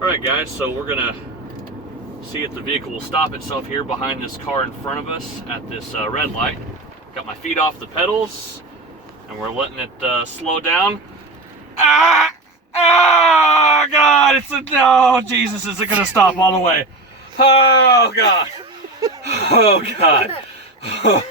Alright guys, so we're gonna see if the vehicle will stop itself here behind this car in front of us at this red light. Got my feet off the pedals and we're letting it slow down. Ah! Oh God, oh Jesus, is it gonna stop all the way? Oh God. Oh God. I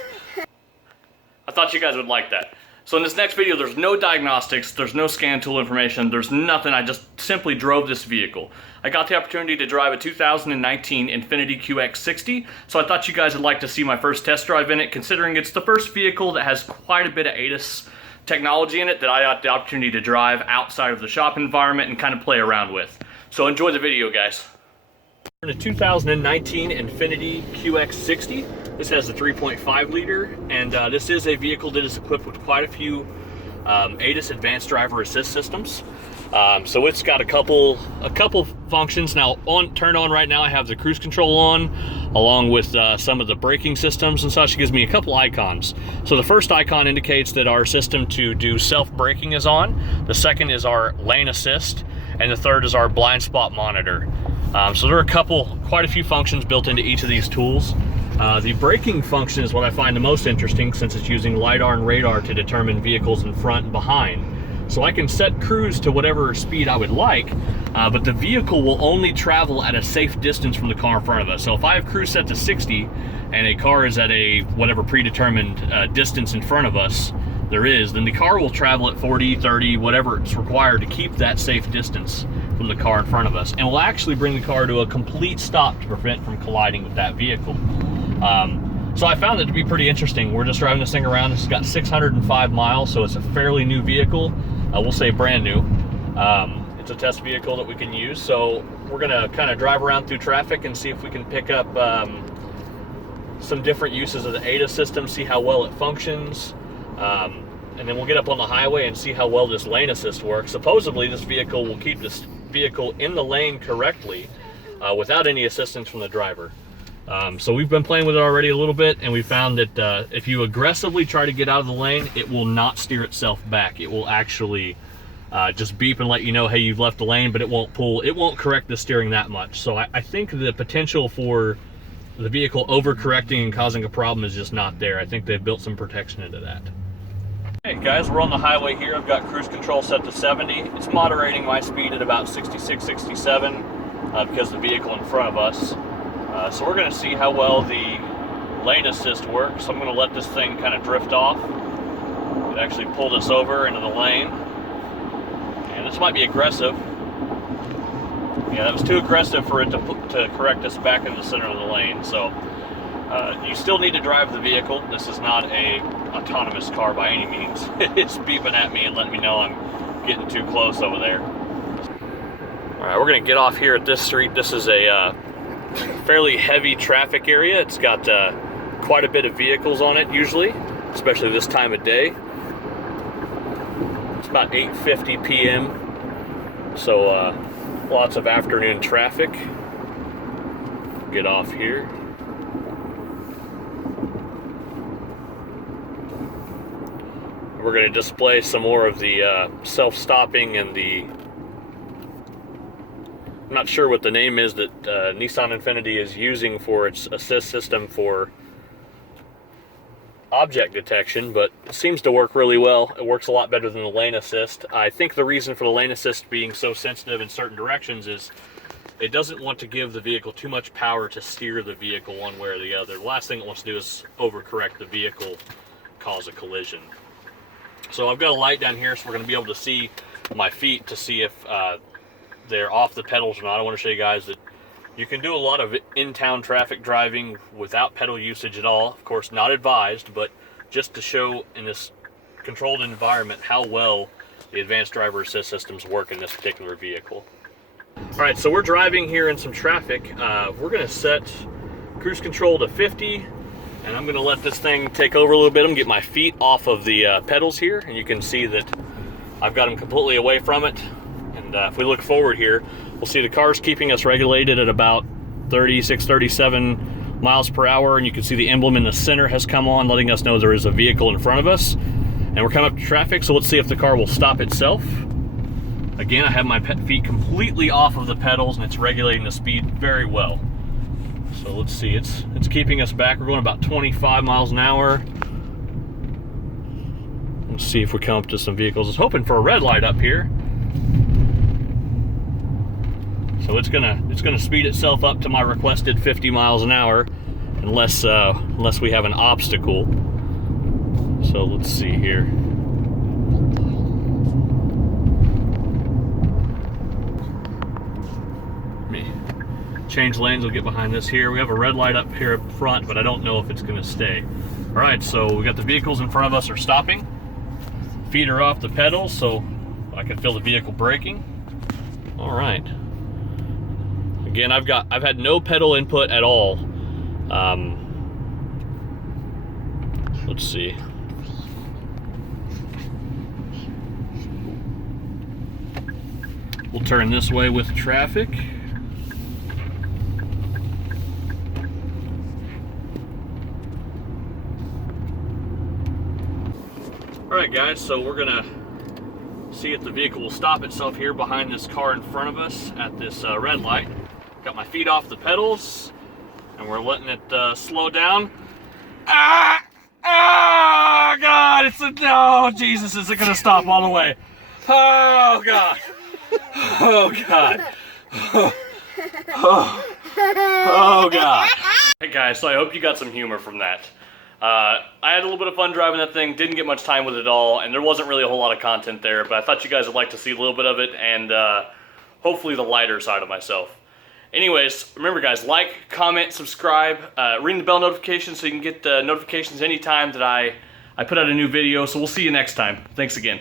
thought you guys would like that. So in this next video, there's no diagnostics, there's no scan tool information, there's nothing. I just simply drove this vehicle. I got the opportunity to drive a 2019 Infiniti QX60, so I thought you guys would like to see my first test drive in it, considering it's the first vehicle that has quite a bit of ADAS technology in it that I got the opportunity to drive outside of the shop environment and kind of play around with. So enjoy the video, guys. In a 2019 Infiniti QX60. This has a 3.5 liter, and this is a vehicle that is equipped with quite a few ADAS advanced driver assist systems. So it's got a couple functions. Now, turned on right now, I have the cruise control on, along with some of the braking systems and such. It gives me a couple icons. So the first icon indicates that our system to do self-braking is on. The second is our lane assist, and the third is our blind spot monitor. So there are quite a few functions built into each of these tools. The braking function is what I find the most interesting, since it's using LiDAR and radar to determine vehicles in front and behind. So I can set cruise to whatever speed I would like, but the vehicle will only travel at a safe distance from the car in front of us. So if I have cruise set to 60 and a car is at a whatever predetermined distance in front of us there is, then the car will travel at 40, 30, whatever it's required to keep that safe distance from the car in front of us, and will actually bring the car to a complete stop to prevent from colliding with that vehicle. So I found it to be pretty interesting. We're just driving this thing around. This has got 605 miles, so it's a fairly new vehicle. We'll say brand new. It's a test vehicle that we can use, so we're gonna kind of drive around through traffic and see if we can pick up some different uses of the ADAS system, see how well it functions, and then we'll get up on the highway and see how well this lane assist works. Supposedly this vehicle will keep this vehicle in the lane correctly without any assistance from the driver. So we've been playing with it already a little bit, and we found that if you aggressively try to get out of the lane, it will not steer itself back. It will actually just beep and let you know, hey, you've left the lane, but it won't pull. It won't correct the steering that much. So I think the potential for the vehicle overcorrecting and causing a problem is just not there. I think they've built some protection into that. Hey guys, we're on the highway here. I've got cruise control set to 70. It's moderating my speed at about 66, 67 because the vehicle in front of us. So we're going to see how well the lane assist works. I'm going to let this thing kind of drift off. It actually pulled us over into the lane. And this might be aggressive. Yeah, that was too aggressive for it to correct us back in the center of the lane. So you still need to drive the vehicle. This is not a autonomous car by any means. It's beeping at me and letting me know I'm getting too close over there. All right, we're going to get off here at this street. This is a fairly heavy traffic area. It's got quite a bit of vehicles on it usually, especially this time of day. It's about 8:50 p.m. so lots of afternoon traffic. Get off here. We're going to display some more of the self-stopping and the, I'm not sure what the name is that Nissan Infiniti is using for its assist system for object detection, but it seems to work really well. It works a lot better than the lane assist. I think the reason for the lane assist being so sensitive in certain directions is it doesn't want to give the vehicle too much power to steer the vehicle one way or the other. The last thing it wants to do is overcorrect the vehicle, cause a collision. So I've got a light down here, so we're going to be able to see my feet to see if they're off the pedals or not. I want to show you guys that you can do a lot of in-town traffic driving without pedal usage at all. Of course, not advised, but just to show in this controlled environment how well the advanced driver assist systems work in this particular vehicle. All right, so we're driving here in some traffic. We're going to set cruise control to 50. And I'm going to let this thing take over a little bit. I'm going to get my feet off of the pedals here, and you can see that I've got them completely away from it. And if we look forward here, we'll see the car's keeping us regulated at about 36, 37 miles per hour, and you can see the emblem in the center has come on, letting us know there is a vehicle in front of us. And we're coming up to traffic, so let's see if the car will stop itself. Again, I have my feet completely off of the pedals and it's regulating the speed very well. So let's see, it's keeping us back. We're going about 25 miles an hour. Let's see if we come up to some vehicles. I was hoping for a red light up here. So it's gonna speed itself up to my requested 50 miles an hour unless we have an obstacle. So let's see here. Let me change lanes, we'll get behind this here. We have a red light up here up front, but I don't know if it's gonna stay. All right, so we got the vehicles in front of us are stopping. Feet are off the pedals, so I can feel the vehicle braking. All right. Again, I've had no pedal input at all. Let's see. We'll turn this way with traffic. All right, guys, so we're gonna see if the vehicle will stop itself here behind this car in front of us at this red light. Got my feet off the pedals, and we're letting it slow down. Ah! Oh, God, oh, Jesus, is it gonna stop all the way? Oh, God. Oh, God. Oh, God. Hey, guys, so I hope you got some humor from that. I had a little bit of fun driving that thing, didn't get much time with it all, and there wasn't really a whole lot of content there, but I thought you guys would like to see a little bit of it, and hopefully the lighter side of myself. Anyways, remember guys, like, comment, subscribe, ring the bell notification so you can get notifications anytime that I put out a new video, so we'll see you next time. Thanks again.